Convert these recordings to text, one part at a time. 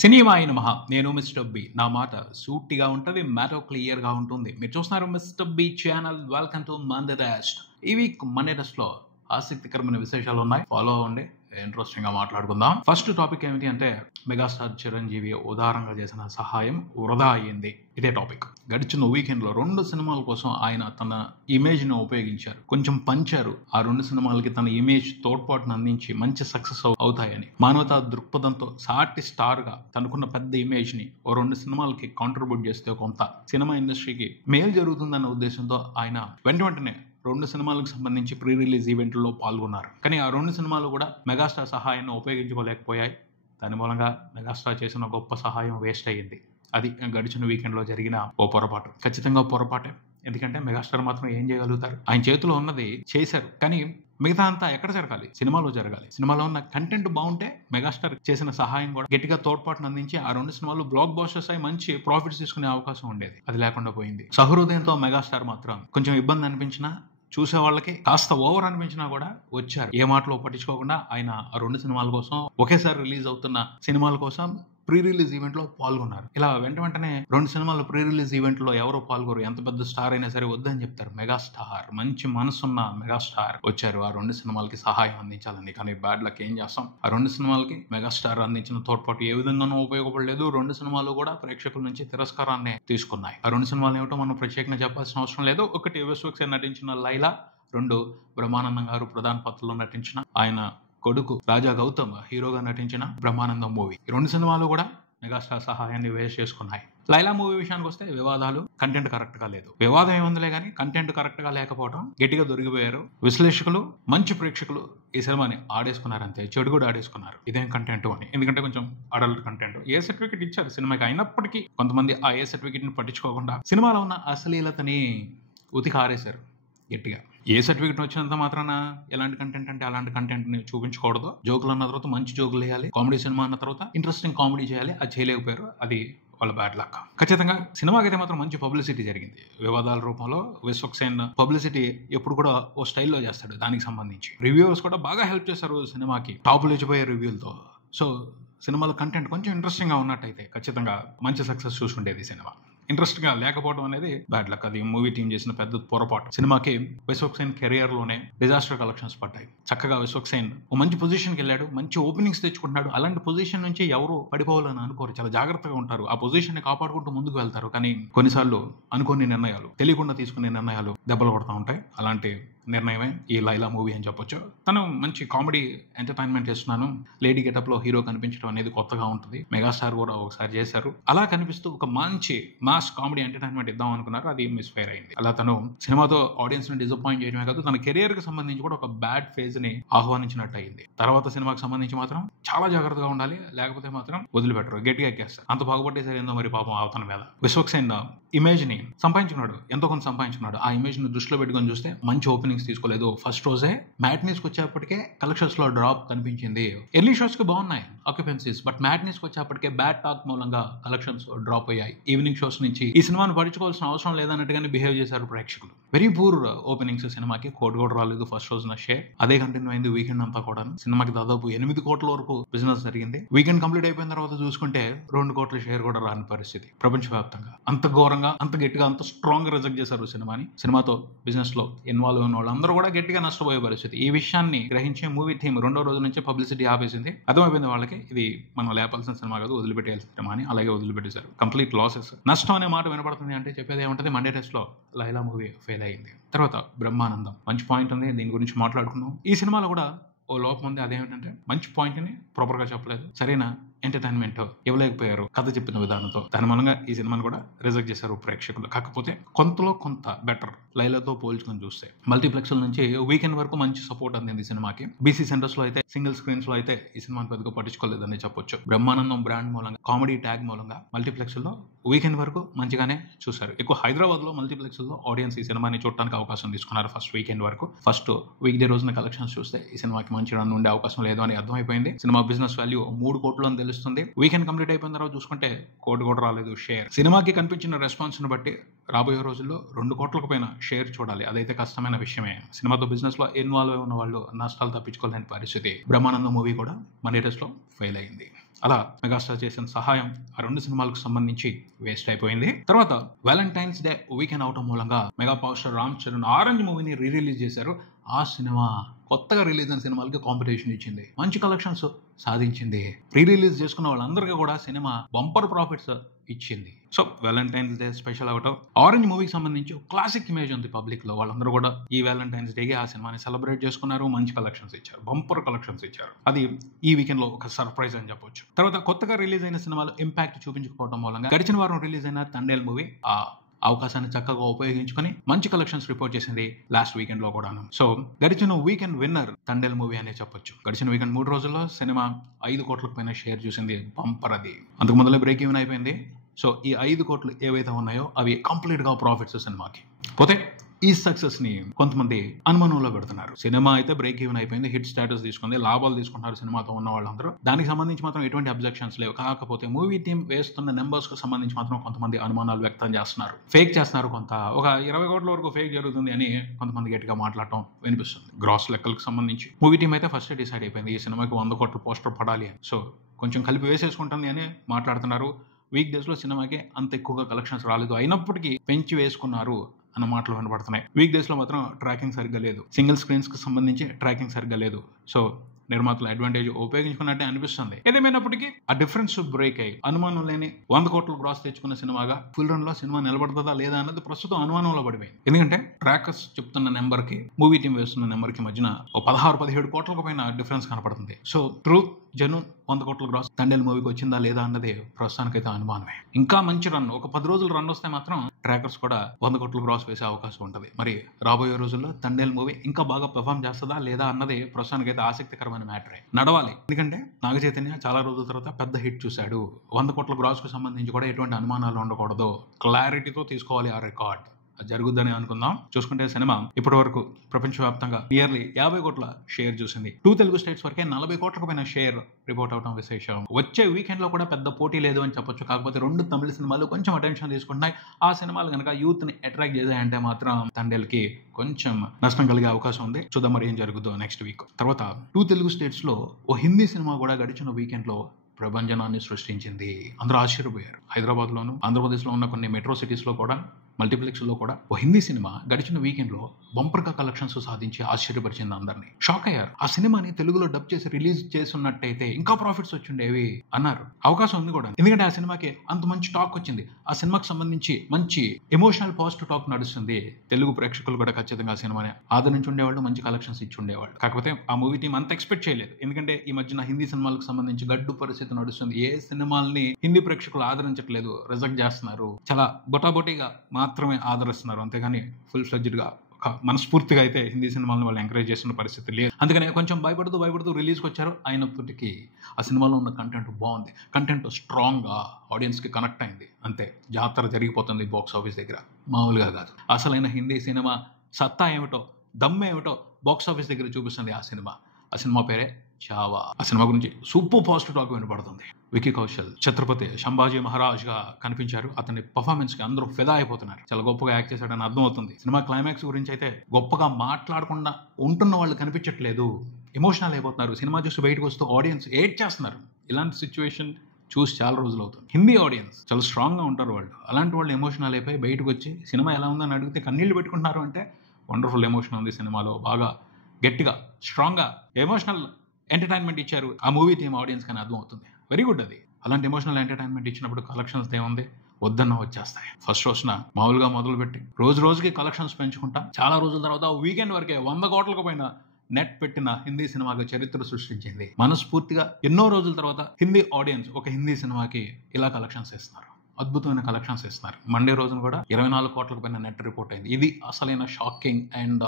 Cinema అయిన మహా నేను మిస్టర్ బి. నా మాట సూటిగా ఉంటుంది, మ్యాటర్ క్లియర్గా ఉంటుంది. మీరు చూస్తున్నారు mister B channel. Welcome to Monday dust. ఈ వీక్ మండే డస్ట్ లో ఆసక్తికరమైన విశేషాలు ఉన్నాయి, ఫాలో అవ్వండి. ఇంట్రెస్టింగ్ గా మాట్లాడుకుందాం. ఫస్ట్ టాపిక్ ఏమిటి అంటే, మెగాస్టార్ చిరంజీవి ఉదారంగా చేసిన సహాయం వృధా అయ్యింది. ఇదే టాపిక్. గడిచిన వీకెండ్ లో 2 సినిమాల కోసం ఆయన తన ఇమేజ్ ను ఉపయోగించారు, కొంచెం పంచారు. ఆ 2 సినిమాలకి తన ఇమేజ్ తోడ్పాటును అందించి మంచి సక్సెస్ అవుతాయని మానవతా దృక్పథంతో సాటి స్టార్ గా తనకున్న పెద్ద ఇమేజ్ ని ఓ 2 సినిమాలకి కాంట్రిబ్యూట్ చేస్తే కొంత సినిమా ఇండస్ట్రీకి మేలు జరుగుతుందన్న ఉద్దేశంతో ఆయన వెంటనే 2 సినిమాలకు సంబంధించి ప్రీ రిలీజ్ ఈవెంట్లో పాల్గొన్నారు. కానీ ఆ 2 సినిమాలు కూడా మెగాస్టార్ సహాయాన్ని ఉపయోగించుకోలేకపోయాయి. దాని మూలంగా మెగాస్టార్ చేసిన గొప్ప సహాయం వేస్ట్ అయ్యింది. అది గడిచిన వీకెండ్లో జరిగిన ఓ పొరపాటు. ఖచ్చితంగా పొరపాటే. ఎందుకంటే మెగాస్టార్ మాత్రం ఏం చేయగలుగుతారు? ఆయన చేతిలో ఉన్నది చేశారు, కానీ మిగతా అంతా ఎక్కడ జరగాలి? సినిమాలో జరగాలి. సినిమాలో ఉన్న కంటెంట్ బాగుంటే మెగాస్టార్ చేసిన సహాయం కూడా గట్టిగా తోడ్పాటును అందించి ఆ 2 సినిమాలు బ్లాక్ బాస్టర్స్ అయి మంచి ప్రాఫిట్స్ తీసుకునే అవకాశం ఉండేది. అది లేకుండా పోయింది. సహృదయంతో మెగాస్టార్ మాత్రం కొంచెం ఇబ్బంది అనిపించినా, చూసే వాళ్ళకి కాస్త ఓవర్ అనిపించినా కూడా వచ్చారు. ఏ మాటలో పట్టించుకోకుండా ఆయన ఆ 2 సినిమాల కోసం, ఒకేసారి రిలీజ్ అవుతున్న సినిమాల కోసం ప్రీ రిలీజ్ ఈవెంట్ లో పాల్గొన్నారు. ఇలా వెంటనే 2 సినిమాలు ప్రీ రిలీజ్ ఈవెంట్ లో ఎవరో పాల్గొరు. ఎంత పెద్ద స్టార్ అయినా సరే వద్దని చెప్తారు. మెగాస్టార్, మంచి మనసున్న మెగాస్టార్ వచ్చారు ఆ 2 సినిమాలకి సహాయం అందించాలని. కానీ బ్యాడ్ లక్, ఏం చేస్తాం? ఆ 2 సినిమాలకి మెగాస్టార్ అందించిన తోడ్పాటు ఏ విధంగానూ ఉపయోగపడలేదు. 2 సినిమాలు కూడా ప్రేక్షకుల నుంచి తిరస్కారాన్ని తీసుకున్నాయి. ఆ 2 సినిమాలు ఏమిటో మనం ప్రత్యేకంగా చెప్పాల్సిన అవసరం లేదు. ఒకటి విశ్వక్సేన్ నటించిన లైలా, 2 బ్రహ్మానందం గారు ప్రధాన పాత్రలో నటించిన ఆయన కొడుకు రాజా గౌతమ్ హీరోగా నటించిన బ్రహ్మానందం మూవీ. ఈ 2 సినిమాలు కూడా మెగాస్టార్ సహాయాన్ని వేస్ట్ చేసుకున్నాయి. లైలా మూవీ విషయానికి వస్తే వివాదాలు, కంటెంట్ కరెక్ట్ గా లేదు. వివాదం ఏముందిలే కానీ కంటెంట్ కరెక్ట్ గా లేకపోవడం గట్టిగా దొరికిపోయారు. విశ్లేషకులు, మంచి ప్రేక్షకులు ఈ సినిమాని ఆడేసుకున్నారు, అంతే. చెడు కూడా ఆడేసుకున్నారు. ఇదేం కంటెంట్ అని. ఎందుకంటే కొంచెం అడల్ట్ కంటెంట్. ఏ సర్టిఫికేట్ ఇచ్చారు సినిమాకి, అయినప్పటికీ కొంతమంది ఆ ఏ సర్టిఫికేట్ ని పట్టించుకోకుండా సినిమాలో ఉన్న అశ్లీలతని ఉతికారేశారు గట్టిగా. ఏ సర్టిఫికేట్ వచ్చినంత మాత్రాన ఎలాంటి కంటెంట్ అంటే అలాంటి కంటెంట్ ని చూపించకూడదు. జోకులు అన్న తర్వాత మంచి జోకులు వేయాలి. కామెడీ సినిమా అన్న తర్వాత ఇంట్రెస్టింగ్ కామెడీ చేయాలి. అది చేయలేకపోయారు. అది వాళ్ళ బ్యాడ్ లక్. ఖచ్చితంగా సినిమాకి అయితే మాత్రం మంచి పబ్లిసిటీ జరిగింది. వివాదాల రూపంలో విశ్వక్సేన్ పబ్లిసిటీ ఎప్పుడు కూడా ఓ స్టైల్లో చేస్తాడు. దానికి సంబంధించి రివ్యూవర్స్ కూడా బాగా హెల్ప్ చేస్తారు సినిమాకి, టాప్ లేచిపోయే రివ్యూలతో. సో సినిమాలో కంటెంట్ కొంచెం ఇంట్రెస్టింగ్ గా ఉన్నట్టయితే ఖచ్చితంగా మంచి సక్సెస్ చూసుండేది సినిమా. ఇంట్రెస్ట్ గా లేకపోవడం అనేది బ్యాడ్ లక్. అది మూవీ టీం చేసిన పెద్ద పొరపాటు. సినిమాకి విశ్వక్సేన్ కెరియర్ లోనే డిజాస్టర్ కలెక్షన్స్ పడ్డాయి. చక్కగా విశ్వక్సేన్ ఓ మంచి పొజిషన్కి వెళ్ళాడు, మంచి ఓపెనింగ్స్ తెచ్చుకుంటున్నాడు. అలాంటి పొజిషన్ నుంచి ఎవరు పడిపోవాలని అనుకోరు, చాలా జాగ్రత్తగా ఉంటారు. ఆ పొజిషన్ ని కాపాడుకుంటూ ముందుకు వెళ్తారు. కానీ కొన్నిసార్లు అనుకోని నిర్ణయాలు, తెలియకుండా తీసుకునే నిర్ణయాలు దెబ్బలు కొడతా ఉంటాయి. అలాంటి నిర్ణయమే ఈ లైలా మూవీ అని చెప్పొచ్చు. తను మంచి కామెడీ ఎంటర్టైన్మెంట్ చేస్తున్నాను, లేడీ గెటప్ లో హీరో కనిపించడం అనేది కొత్తగా ఉంటుంది. మెగాస్టార్ కూడా ఒకసారి చేశారు. అలా కనిపిస్తూ ఒక మంచి మాస్ కామెడీ ఎంటర్టైన్మెంట్ ఇద్దాం అనుకున్నారు. అది మిస్ఫైర్ అయింది. అలా తను సినిమాతో ఆడియన్స్ ని డిసప్పాయింట్ చేయడమే కాదు, తన కెరియర్ కి సంబంధించి కూడా ఒక బ్యాడ్ ఫేజ్ ని ఆహ్వానించినట్టు అయింది. తర్వాత సినిమాకి సంబంధించి మాత్రం చాలా జాగ్రత్తగా ఉండాలి, లేకపోతే మాత్రం వదిలిపెట్టరు, గట్టిగా ఎక్కేస్తారు. అంత బాగుపట్టేసారు ఏందో మరి పాపం అవతన మీద. విశ్వక్సేన్ ఇమేజ్ ని సంపాదించుకున్నాడు, ఎంతో కొంత సంపాదించుకున్నాడు. ఆ ఇమేజ్ ని దృష్టిలో పెట్టుకొని చూస్తే మంచి ఓపెనింగ్స్ తీసుకోలేదు. ఫస్ట్ రోజే మ్యాట్నీస్ కి వచ్చేప్పటికే కలెక్షన్స్ లో డ్రాప్ కనిపించింది. ఎర్లీ షోస్ కి బాగున్నాయి ఆక్యుపెన్సీస్, బట్ మ్యాట్నీస్ కి వచ్చేప్పటికే బ్యాడ్ టాక్ మూలంగా కలెక్షన్స్ డ్రాప్ అయ్యాయి. ఈవినింగ్ షోస్ నుంచి ఈ సినిమాను పడుచుకోవాల్సిన అవసరం లేదన్నట్టుగానే బిహేవ్ చేశారు ప్రేక్షకులు. వెరీ పూర్ ఓపెనింగ్స్ సినిమాకి. కోటి కూడా రాలేదు ఫస్ట్ రోజున షేర్. అదే కంటిన్యూ అయింది వీకెండ్ అంతా కూడా. సినిమాకి దాదాపు 8 కోట్ల వరకు బిజినెస్ జరిగింది. వీకెండ్ కంప్లీట్ అయిపోయిన తర్వాత చూసుకుంటే 2 కోట్ల షేర్ కూడా రాని పరిస్థితి ప్రపంచవ్యాప్తంగా. అంత ఘోరంగా, అంత గట్టిగా, అంత స్ట్రాంగ్ రిజెక్ట్ చేశారు సినిమాని. సినిమాతో బిజినెస్ లో ఇన్వాల్వ్ అయిన వాళ్ళందరూ కూడా గట్టిగా నష్టపోయే పరిస్థితి. ఈ విషయాన్ని గ్రహించే మూవీ టీమ్ 2వ రోజు నుంచే పబ్లిసిటీ ఆపేసింది. అర్థమైపోయింది వాళ్ళకి, ఇది మనం లేపాల్సిన సినిమా కాదు, వదిలిపెట్టేయాల్సిన సినిమా అని. అలాగే వదిలిపెట్టేశారు. Complete losses. నష్టం అనే మాట వినపడుతుంది అంటే చెప్పేది ఏముంటది? మండే టెస్ట్ లో లైలా మూవీ ఫెయిల్ అయింది. తర్వాత బ్రహ్మానందం, మంచి పాయింట్ ఉంది, దీని గురించి మాట్లాడుకున్నాం. ఈ సినిమాలో కూడా ఓ లోపం ఉంది. అదేమిటంటే మంచి పాయింట్ ని ప్రాపర్ గా చెప్పలేదు, సరైన ఎంటర్టైన్మెంట్ ఇవ్వలేకపోయారు కథ చెప్పిన విధానంతో. దాని మూలంగా ఈ సినిమాని కూడా రిజెక్ట్ చేశారు ప్రేక్షకులు. కాకపోతే కొంతలో కొంత బెటర్ లైలాతో పోల్చుకొని చూస్తే. మల్టీప్లెక్స్ నుంచి వీకెండ్ వరకు మంచి సపోర్ట్ అందింది సినిమాకి. బీసీ సెంటర్స్ లో అయితే, సింగిల్ స్క్రీన్స్ లో అయితే ఈ సినిమాని పెద్దగా పట్టించుకోలేదని చెప్పొచ్చు. బ్రహ్మానందం బ్రాండ్ మూలంగా, కామెడీ ట్యాగ్ మూలంగా మల్టీప్లెక్స్ లో వీకెండ్ వరకు మంచిగానే చూశారు. ఎక్కువ హైదరాబాద్ లో మల్టీప్లెక్స్ లో ఆడియన్స్ ఈ సినిమాని చూడడానికి అవకాశం తీసుకున్నారు ఫస్ట్ వీకెండ్ వరకు. ఫస్ట్ వీక్ డే రోజున కలెక్షన్స్ చూస్తే ఈ సినిమాకి మంచి రన్ ఉండే అవకాశం లేదు అని అర్థమైపోయింది. సినిమా బిజినెస్ వాల్యూ 3 కోట్లు అని తెలుస్తుంది. వీకెండ్ కంప్లీట్ అయిపోయిన తర్వాత చూసుకుంటే 1 కోటి కూడా రాలేదు షేర్. సినిమాకి కనిపించిన రెస్పాన్స్ ని బట్టి రాబోయే రోజుల్లో 2 కోట్లకు పైన షేర్ చూడాలి. అదైతే కష్టమైన విషయమే. సినిమాతో బిజినెస్ లో ఇన్వాల్వ్ అయి ఉన్న వాళ్ళు నష్టాలు తప్పించుకోలేని పరిస్థితి. బ్రహ్మానందం మూవీ కూడా మనీ టెస్ట్ లో ఫెయిల్ అయింది. అలా మెగాస్టార్ చేసిన సహాయం ఆ 2 సినిమాలకు సంబంధించి వేస్ట్ అయిపోయింది. తర్వాత వ్యాలంటైన్స్ డే వీకెండ్ అవటం మూలంగా mega power star Ram Charan orange మూవీని రిలీజ్ చేశారు. ఆ సినిమా కొత్తగా రిలీజ్ అయిన సినిమాలకి కాంపిటీషన్ ఇచ్చింది, మంచి కలెక్షన్స్ సాధించింది. రిలీజ్ చేసుకున్న వాళ్ళందరికీ కూడా సినిమా బంపర్ ప్రాఫిట్స్ ఇచ్చింది. సో వ్యాలంటైన్స్ డే స్పెషల్ అవటం. ఆరెంజ్ మూవీకి సంబంధించి క్లాసిక్ ఇమేజ్ ఉంది పబ్లిక్ లో. వాళ్ళందరూ కూడా ఈ వ్యాలంటైన్స్ డేకి ఆ సినిమాని సెలబ్రేట్ చేసుకున్నారు, మంచి కలెక్షన్స్ ఇచ్చారు, బంపర్ కలెక్షన్స్ ఇచ్చారు. అది ఈ వీకెండ్ లో ఒక సర్ప్రైజ్ అని చెప్పొచ్చు. తర్వాత కొత్తగా రిలీజ్ అయిన సినిమాలు ఇంపాక్ట్ చూపించకపోవడం మూలంగా గడిచిన వారం రిలీజ్ అయిన తండేల్ మూవీ ఆ అవకాశాన్ని చక్కగా ఉపయోగించుకొని మంచి కలెక్షన్స్ రిపోర్ట్ చేసింది లాస్ట్ వీకెండ్ లో కూడాను. సో గడిచిన వీకెండ్ విన్నర్ తండేల్ మూవీ అనే చెప్పొచ్చు. గడిచిన వీకెండ్ 3 రోజుల్లో సినిమా 5 కోట్లకు పైన షేర్ చూసింది, బంపర్ అది. అంతకు మొదలు బ్రేక్ ఈవెన్ అయిపోయింది. సో ఈ 5 కోట్లు ఏవైతే ఉన్నాయో అవి కంప్లీట్ గా ప్రాఫిట్స్ సినిమాకి. పోతే ఈ సక్సెస్ ని కొంతమంది అనుమానంలో పెడుతున్నారు. సినిమా అయితే బ్రేక్ ఈవెన్ అయిపోయింది, హిట్ స్టేటస్ తీసుకుంది, లాభాలు తీసుకుంటున్నారు సినిమాతో ఉన్న వాళ్ళందరూ. దానికి సంబంధించి మాత్రం ఎటువంటి అబ్జెక్షన్స్ లేవు. కాకపోతే మూవీ టీం వేస్తున్న నెంబర్స్ కు సంబంధించి మాత్రం కొంతమంది అనుమానాలు వ్యక్తం చేస్తున్నారు. ఫేక్ చేస్తున్నారు, కొంత ఒక 20 కోట్ల వరకు ఫేక్ జరుగుతుంది అని కొంతమంది గట్టిగా మాట్లాడటం వినిపిస్తుంది. గ్రాస్ లెక్కలకు సంబంధించి మూవీ టీం అయితే ఫస్ట్ డిసైడ్ అయిపోయింది ఈ సినిమాకి 100 కోట్ల పోస్టర్ పడాలి అని. సో కొంచెం కలిపి వేసేసుకుంటుంది అని మాట్లాడుతున్నారు. వీక్ డేస్ లో సినిమాకి అంత ఎక్కువగా కలెక్షన్స్ రాలేదు, అయినప్పటికీ పెంచి వేసుకున్నారు అన్న మాటలు వినపడుతున్నాయి. వీక్ డేస్ లో మాత్రం ట్రాకింగ్ సరిగ్గా లేదు, సింగిల్ స్క్రీన్స్ కి సంబంధించి ట్రాకింగ్ సరిగ్గా లేదు. సో నిర్మాతల అడ్వాంటేజ్ ఉపయోగించుకున్నట్టే అనిపిస్తుంది. ఏదేమైనప్పటికీ ఆ డిఫరెన్స్ బ్రేక్ అయ్యి అనుమానం లేని 100 కోట్ల గ్రాస్ తెచ్చుకున్న సినిమాగా ఫుల్ రన్ లో సినిమా నిలబడుతుందా లేదా అన్నది ప్రస్తుతం అనుమానంలో పడిపోయింది. ఎందుకంటే ట్రాకర్స్ చెప్తున్న నెంబర్ కి మూవీ టీం వేస్తున్న నెంబర్ కి మధ్యన 16-17 కోట్లకు పైన డిఫరెన్స్ కనపడుతుంది. సో ట్రూత్ జెన్యూన్ 100 కోట్ల గ్రాస్ తండేల్ మూవీకి వచ్చిందా లేదా అన్నది ప్రస్తుతానికైతే అనుమానమే. ఇంకా మంచి రన్, ఒక 10 రోజులు రన్ వస్తే మాత్రం ట్రాకర్స్ కూడా 100 కోట్ల గ్రాస్ వేసే అవకాశం ఉంటుంది. మరి రాబోయే రోజుల్లో తండేల్ మూవీ ఇంకా బాగా పెర్ఫామ్ చేస్తుందా లేదా అన్నది ప్రస్తుతానికైతే ఆసక్తికరమైన మ్యాటరే. నడవాలి, ఎందుకంటే నాగ చైతన్య చాలా రోజుల తర్వాత పెద్ద హిట్ చూశాడు. 100 కోట్ల గ్రాస్ కు సంబంధించి కూడా ఎటువంటి అనుమానాలు ఉండకూడదు, క్లారిటీతో తీసుకోవాలి ఆ రికార్డ్. అది జరుగుద్దని అనుకుందాం. చూసుకుంటే సినిమా ఇప్పటి వరకు ప్రపంచవ్యాప్తంగా నియర్లీ 50 కోట్ల షేర్ చూసింది. 2 తెలుగు స్టేట్స్ వరకే 40 కోట్లకు పైన షేర్ రిపోర్ట్ అవడం విశేషం. వచ్చే వీకెండ్ లో కూడా పెద్ద పోటీ లేదు అని చెప్పొచ్చు. కాకపోతే 2 తమిళ సినిమాలు కొంచెం అటెన్షన్ తీసుకుంటున్నాయి. ఆ సినిమాలు కనుక యూత్ ని అట్రాక్ట్ చేశాయంటే మాత్రం తండేల్ కి కొంచెం నష్టం కలిగే అవకాశం ఉంది. చూద్దాం మరి ఏం జరుగుతుందో నెక్స్ట్ వీక్. తర్వాత 2 తెలుగు స్టేట్స్ లో ఓ హిందీ సినిమా కూడా గడిచిన వీకెండ్ లో ప్రభంజనాన్ని సృష్టించింది. అందరూ ఆశ్చర్యపోయారు. హైదరాబాద్ లోను, ఆంధ్రప్రదేశ్ లో ఉన్న కొన్ని మెట్రో సిటీస్ లో కూడా, మల్టీప్లెక్స్ లో కూడా ఓ హిందీ సినిమా గడిచిన వీకెండ్ లో బంపర్ గా కలెక్షన్స్ సాధించి ఆశ్చర్యపరిచింది అందరినీ. షాక్ అయ్యారు. ఆ సినిమాని తెలుగులో డబ్ చేసి రిలీజ్ చేస్తున్నట్టయితే ఇంకా ప్రాఫిట్స్ వచ్చిండేవి అన్నారు. అవకాశం ఉంది కూడా, ఎందుకంటే ఆ సినిమాకి అంత మంచి టాక్ వచ్చింది. ఆ సినిమాకి సంబంధించి మంచి ఎమోషనల్ పాజిటివ్ టాక్ నడుస్తుంది. తెలుగు ప్రేక్షకులు కూడా ఖచ్చితంగా ఆ సినిమాని ఆదరించి ఉండేవాళ్ళు, మంచి కలెక్షన్స్ ఇచ్చి ఉండేవాళ్ళు. కాకపోతే ఆ మూవీ టీం అంత ఎక్స్పెక్ట్ చేయలేదు. ఎందుకంటే ఈ మధ్యన హిందీ సినిమాలకు సంబంధించి గడ్డు పరిస్థితి నడుస్తుంది. ఏ సినిమాల్ని హిందీ ప్రేక్షకులు ఆదరించట్లేదు, రిజెక్ట్ చేస్తున్నారు. చాలా బొటాబొటీగా మాత్రమే ఆదరిస్తున్నారు, అంతేగాని ఫుల్ ఫ్లెడ్జ్డ్ గా మనస్ఫూర్తిగా అయితే హిందీ సినిమాలను వాళ్ళు ఎంకరేజ్ చేస్తున్న పరిస్థితి లేదు. అందుకనే కొంచెం భయపడుతూ రిలీజ్కి వచ్చారు. అయినప్పటికీ ఆ సినిమాలో ఉన్న కంటెంట్ బాగుంది, కంటెంట్ స్ట్రాంగ్ గా ఆడియన్స్ కి కనెక్ట్ అయింది. అంతే, జాతర జరిగిపోతుంది బాక్స్ ఆఫీస్ దగ్గర, మామూలుగా కాదు. అసలైన హిందీ సినిమా సత్తా ఏమిటో, దమ్ము ఏమిటో బాక్స్ ఆఫీస్ దగ్గర చూపిస్తుంది ఆ సినిమా. ఆ సినిమా పేరే చావా. ఆ సినిమా గురించి సూపర్ పాజిటివ్ టాక్ వినపడుతుంది. వికీ కౌశల్ ఛత్రపతి సంభాజీ మహారాజ్ గా కనిపించారు. అతని పర్ఫార్మెన్స్ కి అందరూ ఫిదా అయిపోతున్నారు. చాలా గొప్పగా యాక్ట్ చేశాడని అర్థమవుతుంది. సినిమా క్లైమాక్స్ గురించి అయితే గొప్పగా మాట్లాడకుండా ఉంటున్న వాళ్ళు కనిపించట్లేదు, ఎమోషనల్ అయిపోతున్నారు. సినిమా చూసి బయటకు వస్తూ ఆడియన్స్ ఏడ్ చేస్తున్నారు. ఇలాంటి సిచ్యువేషన్ చూసి చాలా రోజులు అవుతుంది. హిందీ ఆడియన్స్ చాలా స్ట్రాంగ్ గా ఉంటారు. వాళ్ళు అలాంటి వాళ్ళు ఎమోషనల్ అయిపోయి బయటకు వచ్చి సినిమా ఎలా ఉందని అడిగితే కన్నీళ్లు పెట్టుకుంటున్నారు అంటే వండర్ఫుల్ ఎమోషన్ ఉంది సినిమాలో. బాగా గట్టిగా స్ట్రాంగ్ గా ఎమోషనల్ ఎంటర్టైన్మెంట్ ఇచ్చారు ఆ మూవీ టీమ్ ఆడియన్స్ కానీ అర్థం అవుతుంది. Very good. అది అలాంటి ఎమోషనల్ ఎంటర్టైన్మెంట్ ఇచ్చినప్పుడు కలెక్షన్స్ ఏముంది, వద్దన్న వచ్చేస్తాయి. ఫస్ట్ రోజున మామూలుగా మొదలుపెట్టి రోజు రోజుకి కలెక్షన్స్ పెంచుకుంటా చాలా రోజుల తర్వాత వీకెండ్ వరకే 100 కోట్లకు పైన నెట్ పెట్టిన హిందీ సినిమాగా చరిత్ర సృష్టించింది. మనస్ఫూర్తిగా ఎన్నో రోజుల తర్వాత హిందీ ఆడియన్స్ ఒక హిందీ సినిమాకి ఇలా కలెక్షన్స్ ఇస్తున్నారు, అద్భుతమైన కలెక్షన్స్ ఇస్తున్నారు. మండే రోజున కూడా 24 కోట్లకు పైన నెట్ రిపోర్ట్ అయింది. ఇది అసలైన షాకింగ్ అండ్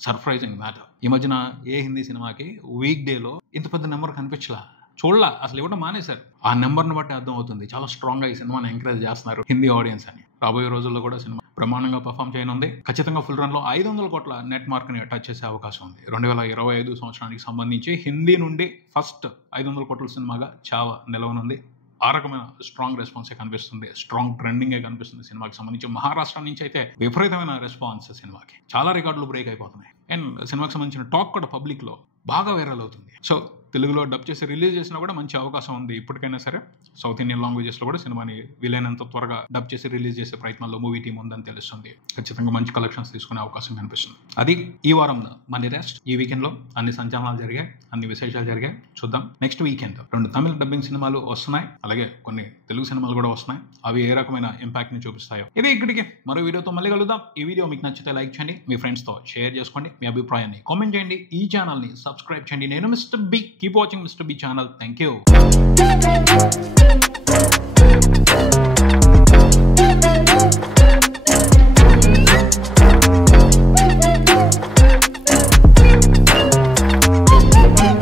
సర్ప్రైజింగ్ మ్యాటర్. ఈ మధ్యన ఏ హిందీ సినిమాకి వీక్ డేలో ఇంత పెద్ద నెంబర్ కనిపించలా. చూడలా, అసలు ఇవ్వడం మానేశారు. ఆ నెంబర్ని బట్టి అర్థం అవుతుంది చాలా స్ట్రాంగ్గా ఈ సినిమాని ఎంకరేజ్ చేస్తున్నారు హిందీ ఆడియన్స్ అని. రాబోయే రోజుల్లో కూడా సినిమా బ్రహ్మాండంగా పర్ఫామ్ చేయనుంది. ఖచ్చితంగా ఫుల్ రన్లో 500 కోట్ల నెట్ మార్క్ని టచ్ చేసే అవకాశం ఉంది. 2025 సంవత్సరానికి సంబంధించి హిందీ నుండి ఫస్ట్ 500 కోట్ల సినిమాగా చావా నిలవనుంది. ఆ రకమైన స్ట్రాంగ్ రెస్పాన్సే కనిపిస్తుంది, స్ట్రాంగ్ ట్రెండింగే కనిపిస్తుంది సినిమాకి సంబంధించి. మహారాష్ట్ర నుంచి అయితే విపరీతమైన రెస్పాన్స్ సినిమాకి, చాలా రికార్డులు బ్రేక్ అయిపోతున్నాయి. అండ్ సినిమాకి సంబంధించిన టాక్ కూడా పబ్లిక్లో బాగా వైరల్ అవుతుంది. సో తెలుగులో డబ్ చేసి రిలీజ్ చేసినా కూడా మంచి అవకాశం ఉంది. ఇప్పటికైనా సరే సౌత్ ఇండియన్ లాంగ్వేజెస్లో కూడా సినిమాని వీలైనంత త్వరగా డబ్ చేసి రిలీజ్ చేసే ప్రయత్నంలో మూవీ టీం ఉందని తెలుస్తుంది. ఖచ్చితంగా మంచి కలెక్షన్స్ తీసుకునే అవకాశం కనిపిస్తుంది. అది ఈ వారం మనీ రెస్ట్. ఈ వీకెండ్లో అన్ని సంచలనాలు జరిగాయి, అన్ని విశేషాలు జరిగాయి. చూద్దాం నెక్స్ట్ వీకెండ్ 2 తమిళ డబ్బింగ్ సినిమాలు వస్తున్నాయి, అలాగే కొన్ని తెలుగు సినిమాలు కూడా వస్తున్నాయి. అవి ఏ రకమైన ఇంపాక్ట్ ని చూపిస్తాయో. ఇదే ఇక్కడికి మరో వీడియోతో మళ్ళీ కలుద్దాం. ఈ వీడియో మీకు నచ్చితే లైక్ చేయండి, మీ ఫ్రెండ్స్తో షేర్ చేసుకోండి, మీ అభిప్రాయాన్ని కామెంట్ చేయండి, ఈ ఛానల్ని సబ్స్క్రైబ్ చేయండి. నేను mister B. Keep watching mister B channel. Thank you.